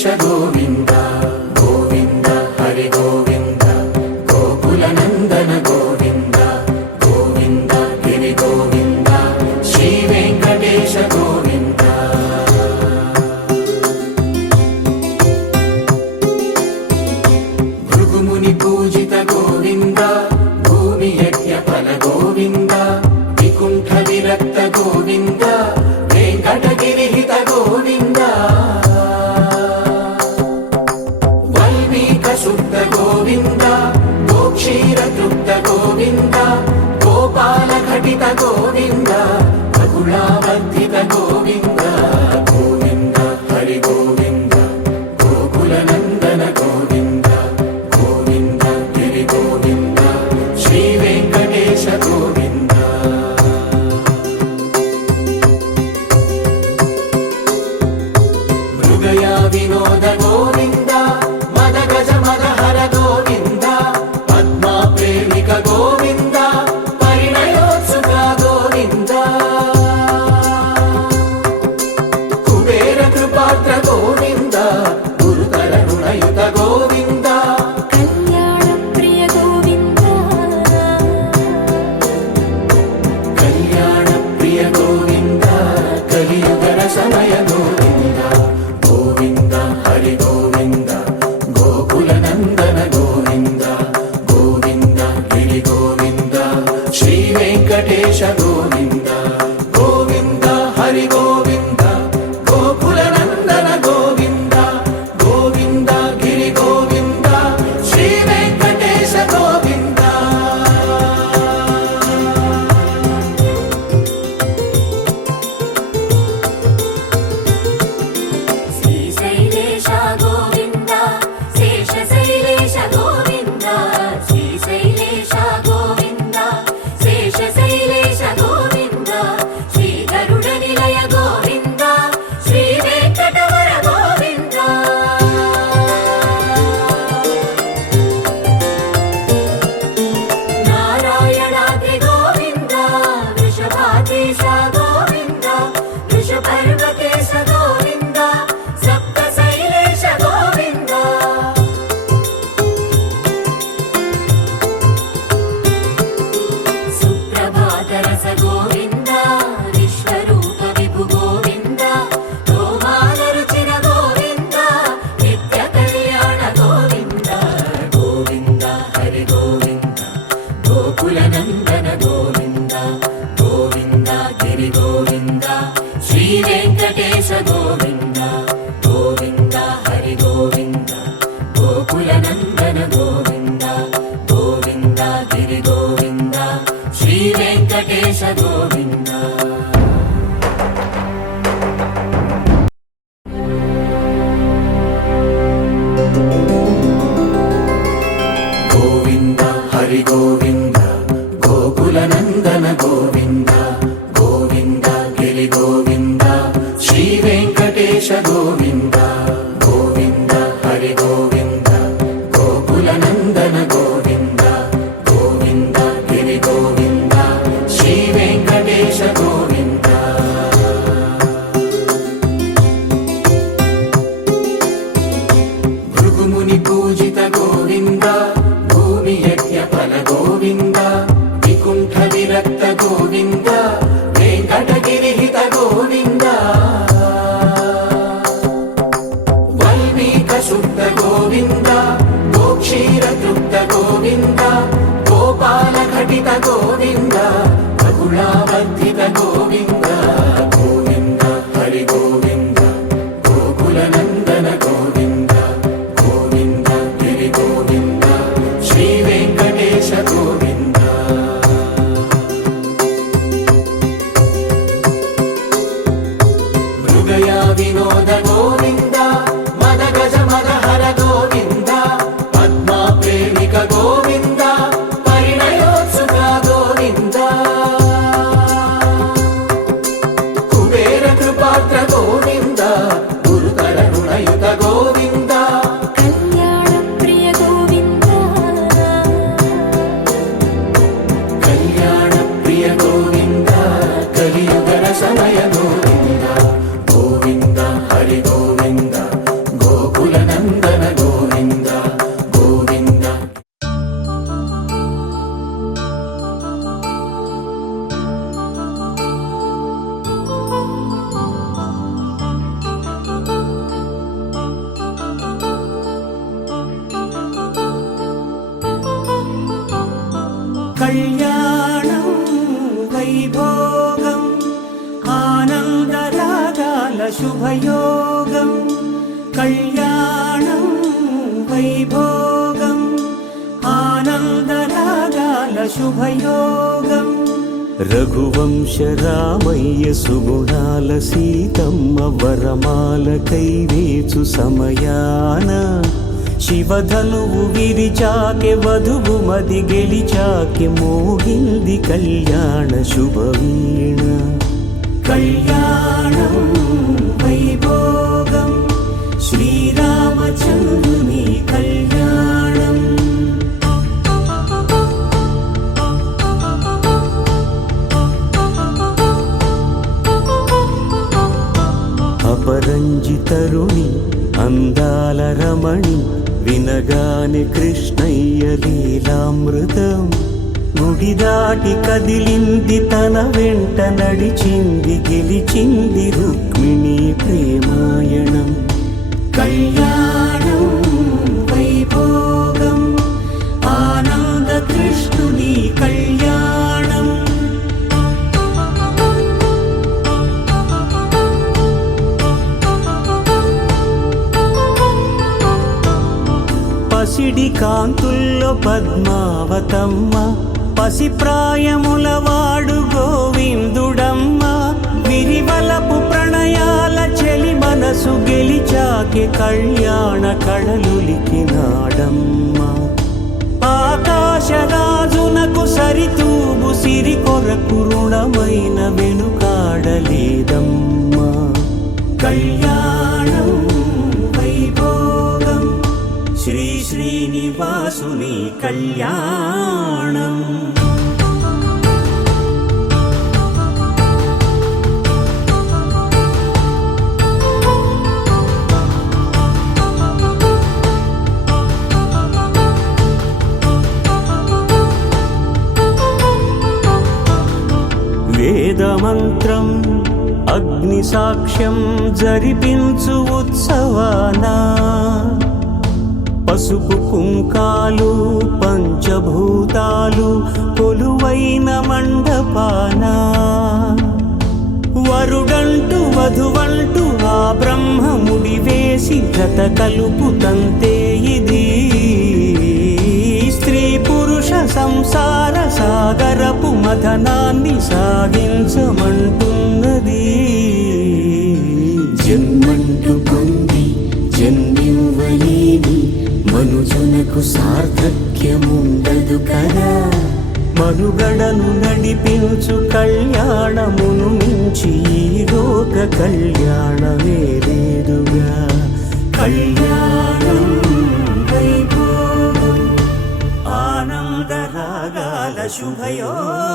वेङ्कटेश गोविन्द गोविन्द हरि गोविन्द गोकुलनन्दन गोविन्द गोविन्द गिरि गोविन्द श्री वेङ्कटेश गोविन्द भृगुमुनि पूजित गोविन्द भूमि यज्ञ फल गोविन्द विकुण्ठ विरक्त गोविन्द वेङ्कटगिरिहित गोविन्द वल्मीक शुद्ध गोविन्द गोक्षीरतृप्त गोविन्द गोपाल घटित गोविन्द बकुलावर्धित गोविन्द गोविन्द हरि गोविन्द गोकुलनन्दन गोविन्द गोविन्द गिरि गोविन्द श्री वेङ्कटेश गोविन्द मृगया विनोद गोविन्द मद गज मदहर गोविन्द पद्मा प्रेमिक गोविन्द परिणयोत्सुक गोविन्द कुबेर कृपात्र गोविन्द गुरुतर ऋणयुत गोविन्द कल्याणप्रिय गोविन्द कल्याणप्रिय गोविन्द कलियुगर समय गोविन्द गोविन्द हरि गोविन्द गोकुलनन्दन गोविन्द गोविन्द गिरि गोविन्द श्री वेङ्कटेश गोविन्द गोविन्द हरि गोविन्द गोकुलनन्दन गोविन्द गोविन्द गिरि गोविन्द श्री वेङ्कटेश गोविन्द श्रीशैलेश गोविन्द शेषशैलेश गोविन्द श्रीशैलेश गोविन्द शेषशैलेश गोविन्द श्रीगरुडनिलय गोविन्द श्रीवेङ्कटवर गोविन्द नारायणाद्रि गोविन्द वृषभाधीश गोविन्द वृषपर्वकेश गोविन्द सप्तशैलेश गोविन्द सुप्रभातरस गोविन्द विश्वरूप विभु गोविन्द गोमालरुचिर गोविन्द नित्यकल्याण गोविन्द गोविन्द हरि गोविन्द गोकुलनन्दन गोविन्द गोविन्द गिरि गोविन्द श्री वेङ्कटेश गोविन्द गोविन्द हरि गोविन्द गोकुलनन्दन गोविन्द गोविन्द गिरि गोविन्द श्री वेङ्कटेश गोविन्द गोविन्द हरि गोविन्द गोकुलनन्दन गोविन्द गोविन्द गिरि गोविन्द श्री वेङ्कटेश गोविन्द गोविन्द हरि गोविन्द गोकुलनन्दन गोविन्द गोविन्द गिरि गोविन्द श्री वेङ्कटेश गोविन्द भृगुमुनि पूजित गोविन्द भूमि यज्ञ फल गोविन्द विकुण्ठ विरक्त गोविन्द वेङ्कटगिरिहित गोविन्द वल्मीक शुद्ध गोविन्द गोक्षीरतृप्त गोविन्द गोपाल घटित गोविन्द बकुलावर्धित गोविन्द गोविन्द हरि गोविन्द गोकुलनन्दन गोविन्द गोविन्द गिरि गोविन्द श्री वेङ्कटेश गोविन्द मृगया विनोद गोविन्द मद गज मदहर गोविन्द पद्मा प्रेमिक गोविन्द परिणयोत्सुक गोविन्द కళ్యాణం వైభోగం ఆనందరాగాల శుభయోగం కళ్యాణం వైభోగం ఆనందరాగాల శుభయోగం రఘువంశ రామయ్య సుగుణాల సీతమ్మ వరమాల కైవేచు సమయాన శివధనువు విరిచాకె వధువు మది గెలిచాకె మోగింది కళ్యాణ శుభవీణ కళ్యాణం వైభోగం శ్రీరామచంద్రుని కళ్యాణం అపరంజి తరుణి అందాల రమణి వినగానే కృష్ణయ్య లీలామృతం గుడి దాటి కదిలింది తన వెంట నడిచింది గెలిచింది రుక్మిణి ప్రేమాయణం కళ్యాణం వైభోగం ఆనంద కృష్ణుని కళ్యాణం పసిడి కాంతుల్లో పద్మావతమ్మ పసిప్రాయముల వాడు గోవిందుడమ్మ విరివలపు ప్రణయాల చెలి మనసు గెలిచాకె కళ్యాణ కళలులికినాడమ్మ ఆకాశరాజునకు సరితూగు సిరి కొరకు రుణమైన వెనుకాడలేదమ్మా కళ్యాణం వైభోగం శ్రీ శ్రీనివాసుని కళ్యాణం వేదమంత్రం అగ్ని సాక్ష్యం జరిపించు ఉత్సవానా పసుపు కుంకాలు పంచభూతాలు కొలువైన మండపాన వరుడంటూ వధువంటూ ఆ బ్రహ్మముడి వేసి జత కలుపుతంతే ఇది స్త్రీ పురుష సంసార సాగరపు మథనాన్ని సాగించమంటున్నది జన్మంటూ పొంది జన్మివ్వలేని మనుజునకు సార్థక్యముండదు కదా మనుగడను నడిపించు కళ్యాణమును మించి ఈ లోక కళ్యాణమే లేదుగా కళ్యాణం వైభోగం ఆనందరాగాల శుభయోగం